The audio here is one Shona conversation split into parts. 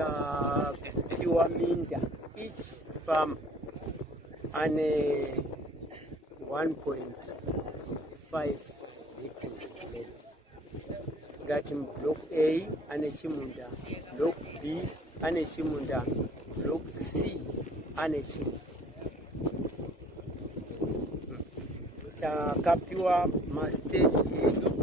takapiwa minda, each farm ane 1.5 hectares. Ngati block A ane chimunda, block B ane chimunda, block C ane chimunda. Takapiwa mastate edu 0.5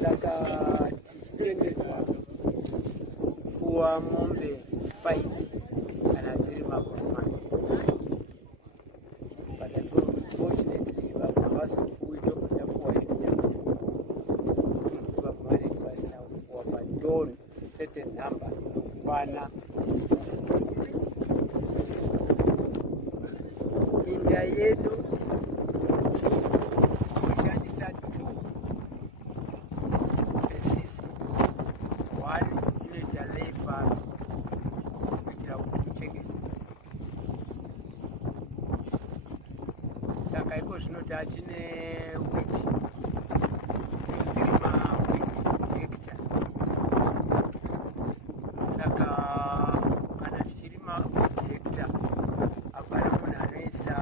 saka tichitendedzwa kufuwa mombe 5 kana dziri makomani. But unfortunately vamwe havazofuwi tokudafuwa nenyama. Vamwe vasina kufuwa but certain number inokwana. Minda yedu inoshandisa 2 pieces. One inoita lay farm kuitira kuti kuchengetedza. Saka iko zvino tachine wheat tinosirima wheat hectare. Saka kana tichirima hectare hapana munhu anoisa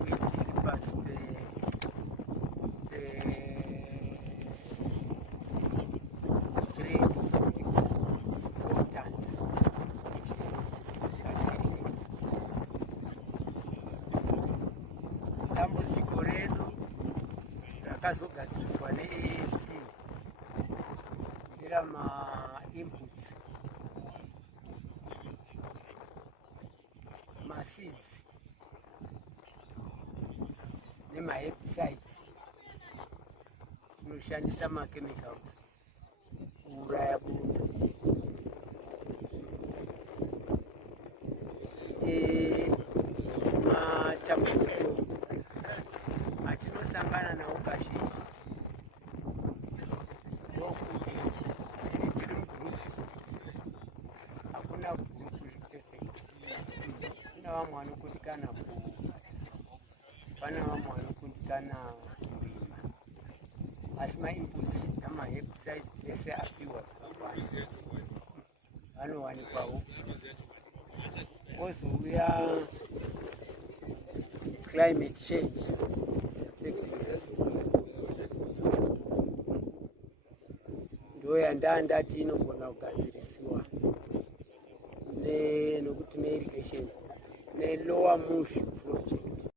wheat iri pasi pe 3 to 4 tons. Dambudziko redu rakazogadziriswa neAFC nderama-inputs, maseeds nemaherbicides. Tinoshandisa machemicals kuuraya bundo. Matambudziko atinosangana nawo kazhinji ndokuti tiri mugurupu, hakuna gurupu perfect. Kuna vamwe vanokundikana kuva, pana vamwe vanokundikana kurima, asi mainputs namaherbicides ese apiwa zvakakwana vanowanikwawo. Kwozouya climate change ndo yandandati inogona kugadzirisiwa nokuti neirrigation nelower mush